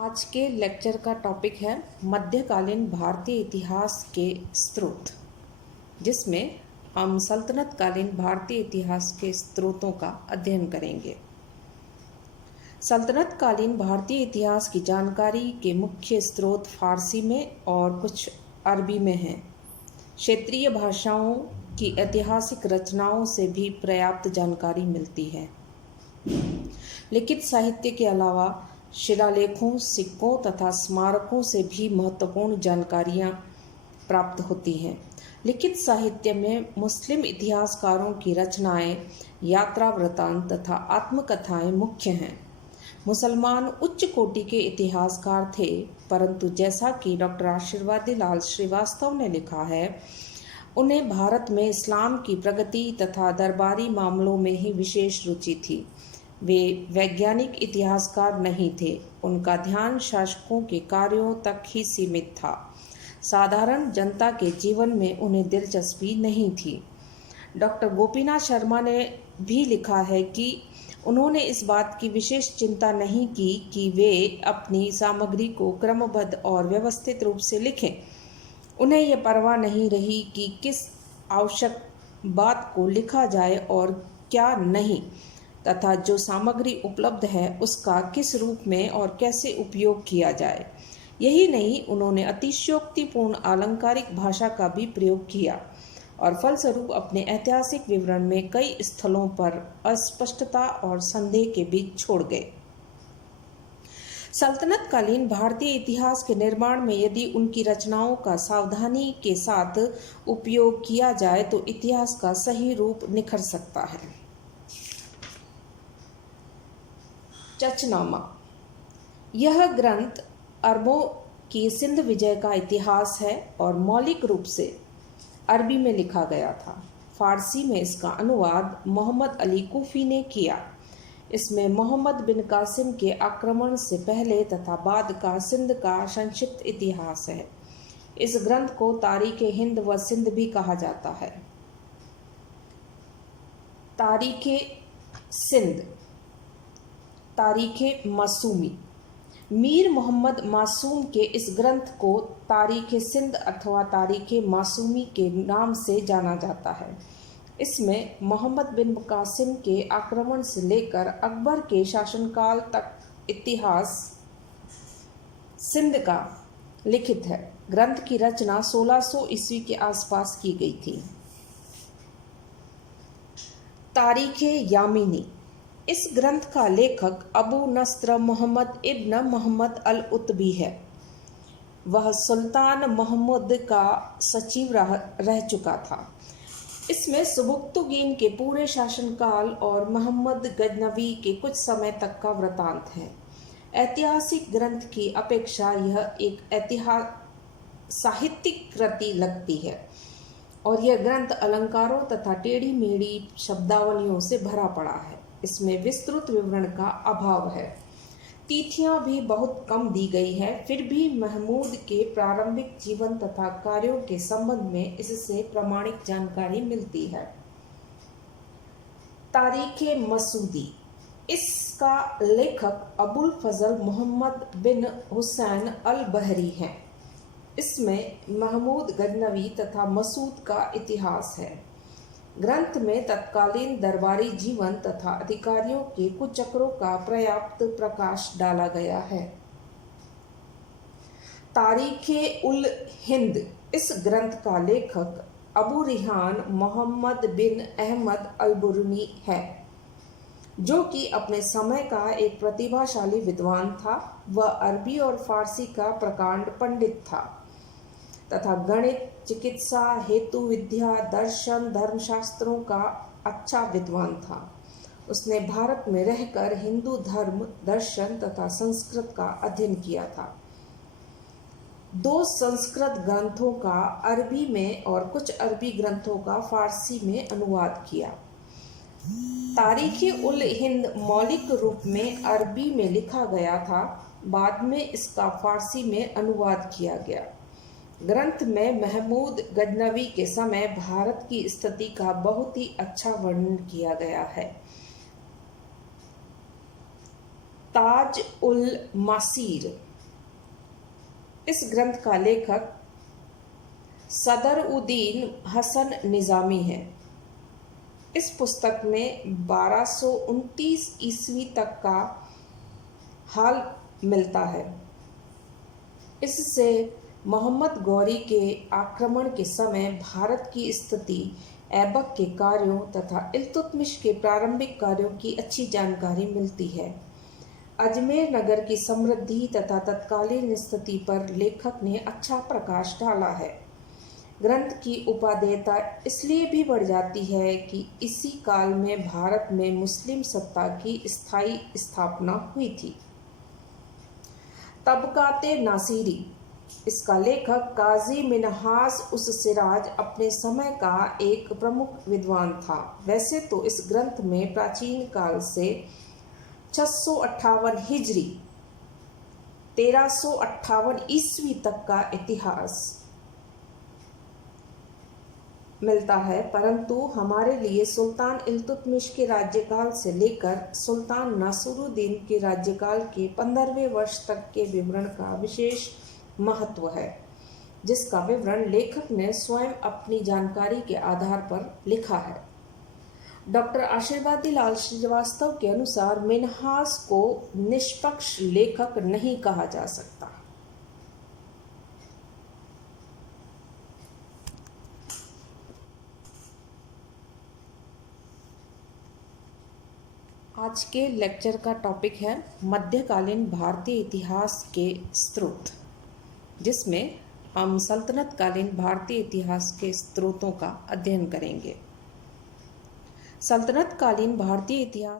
आज के लेक्चर का टॉपिक है मध्यकालीन भारतीय इतिहास के स्रोत, जिसमें हम सल्तनत कालीन भारतीय इतिहास के स्रोतों का अध्ययन करेंगे। सल्तनत कालीन भारतीय इतिहास की जानकारी के मुख्य स्रोत फारसी में और कुछ अरबी में हैं। क्षेत्रीय भाषाओं की ऐतिहासिक रचनाओं से भी पर्याप्त जानकारी मिलती है। लिखित साहित्य के अलावा शिलालेखों, सिक्कों तथा स्मारकों से भी महत्वपूर्ण जानकारियाँ प्राप्त होती हैं। लिखित साहित्य में मुस्लिम इतिहासकारों की रचनाएं, यात्रा वृत्तांत तथा आत्मकथाएं मुख्य हैं। मुसलमान उच्च कोटि के इतिहासकार थे, परंतु जैसा कि डॉक्टर आशीर्वादी लाल श्रीवास्तव ने लिखा है, उन्हें भारत में इस्लाम की प्रगति तथा दरबारी मामलों में ही विशेष रुचि थी। वे वैज्ञानिक इतिहासकार नहीं थे। उनका ध्यान शासकों के कार्यों तक ही सीमित था। साधारण जनता के जीवन में उन्हें दिलचस्पी नहीं थी। डॉक्टर गोपीनाथ शर्मा ने भी लिखा है कि उन्होंने इस बात की विशेष चिंता नहीं की कि वे अपनी सामग्री को क्रमबद्ध और व्यवस्थित रूप से लिखें। उन्हें यह परवाह नहीं रही कि किस आवश्यक बात को लिखा जाए और क्या नहीं, तथा जो सामग्री उपलब्ध है उसका किस रूप में और कैसे उपयोग किया जाए। यही नहीं, उन्होंने अतिशयोक्तिपूर्ण आलंकारिक भाषा का भी प्रयोग किया और फलस्वरूप अपने ऐतिहासिक विवरण में कई स्थलों पर अस्पष्टता और संदेह के बीच छोड़ गए। सल्तनत कालीन भारतीय इतिहास के निर्माण में यदि उनकी रचनाओं का सावधानी के साथ उपयोग किया जाए तो इतिहास का सही रूप निखर सकता है। चचनामा। यह ग्रंथ अरबों की सिंध विजय का इतिहास है और मौलिक रूप से अरबी में लिखा गया था। फारसी में इसका अनुवाद मोहम्मद अली कुफी ने किया। इसमें मोहम्मद बिन कासिम के आक्रमण से पहले तथा बाद का सिंध का संक्षिप्त इतिहास है। इस ग्रंथ को तारीख हिंद व सिंध भी कहा जाता है। तारीख सिंध, तारीख मासूमी। मीर मोहम्मद मासूम के इस ग्रंथ को तारीख सिंध अथवा तारीख मासूमी के नाम से जाना जाता है। इसमें मोहम्मद बिन कासिम के आक्रमण से लेकर अकबर के शासनकाल तक इतिहास सिंध का लिखित है। ग्रंथ की रचना 1600 ईस्वी के आसपास की गई थी। तारीख यामीनी। इस ग्रंथ का लेखक अबू नस्र मोहम्मद इब्न मोहम्मद अल उतबी है। वह सुल्तान महमूद का सचिव रह चुका था। इसमें सुबुक्तुगीन के पूरे शासनकाल और मोहम्मद गजनवी के कुछ समय तक का वृतांत है। ऐतिहासिक ग्रंथ की अपेक्षा यह एक साहित्यिक कृति लगती है और यह ग्रंथ अलंकारों तथा टेढ़ी मेढ़ी शब्दावलियों से भरा पड़ा है। इसमें विस्तृत विवरण का अभाव है। तिथियां भी बहुत कम दी गई है। फिर भी महमूद के प्रारंभिक जीवन तथा कार्यों के संबंध में इससे प्रामाणिक जानकारी मिलती है। तारीख मसूदी। इसका लेखक अबुल फजल मोहम्मद बिन हुसैन अल बहरी हैं। इसमें महमूद गजनवी तथा मसूद का इतिहास है। ग्रंथ में तत्कालीन दरबारी जीवन तथा अधिकारियों के कुचक्रों का पर्याप्त प्रकाश डाला गया है। तारीख उल हिंद। इस ग्रंथ का लेखक अबू रिहान मोहम्मद बिन अहमद अल-बुरनी है, जो कि अपने समय का एक प्रतिभाशाली विद्वान था। वह अरबी और फारसी का प्रकांड पंडित था तथा गणित, चिकित्सा, हेतु विद्या, दर्शन, धर्मशास्त्रों का अच्छा विद्वान था। उसने भारत में रहकर हिंदू धर्म, दर्शन तथा संस्कृत का अध्ययन किया था। 2 संस्कृत ग्रंथों का अरबी में और कुछ अरबी ग्रंथों का फारसी में अनुवाद किया। तारीख उल हिंद मौलिक रूप में अरबी में लिखा गया था। बाद में इसका फारसी में अनुवाद किया गया। ग्रंथ में महमूद गजनवी के समय भारत की स्थिति का बहुत ही अच्छा वर्णन किया गया है। ताज उल मासीर। इस ग्रंथ का लेखक सदरुद्दीन हसन निज़ामी है। इस पुस्तक में 1229 ईस्वी तक का हाल मिलता है। इससे मोहम्मद गौरी के आक्रमण के समय भारत की स्थिति, ऐबक के कार्यों तथा इल्तुतमिश के प्रारंभिक कार्यों की अच्छी जानकारी मिलती है। अजमेर नगर की समृद्धि तथा तत्कालीन स्थिति पर लेखक ने अच्छा प्रकाश डाला है। ग्रंथ की उपादेयता इसलिए भी बढ़ जाती है कि इसी काल में भारत में मुस्लिम सत्ता की स्थायी स्थापना हुई थी। तबकाते नासिरी, इसका लेखक काजी मिन्हाज उस सिराज अपने समय का एक प्रमुख विद्वान था। वैसे तो इस ग्रंथ में प्राचीन काल से 658 हिजरी 1358 ईस्वी तक का इतिहास मिलता है, परंतु हमारे लिए सुल्तान इल्तुतमिश के राज्यकाल से लेकर सुल्तान नासिरुद्दीन के राज्यकाल के 15वें वर्ष तक के विवरण का विशेष महत्व है, जिसका विवरण लेखक ने स्वयं अपनी जानकारी के आधार पर लिखा है। डॉक्टर आशीर्वादी लाल श्रीवास्तव के अनुसार मिन्हाज को निष्पक्ष लेखक नहीं कहा जा सकता। आज के लेक्चर का टॉपिक है मध्यकालीन भारतीय इतिहास के स्रोत, जिसमें हम सल्तनत कालीन भारतीय इतिहास के स्रोतों का अध्ययन करेंगे। सल्तनत कालीन भारतीय इतिहास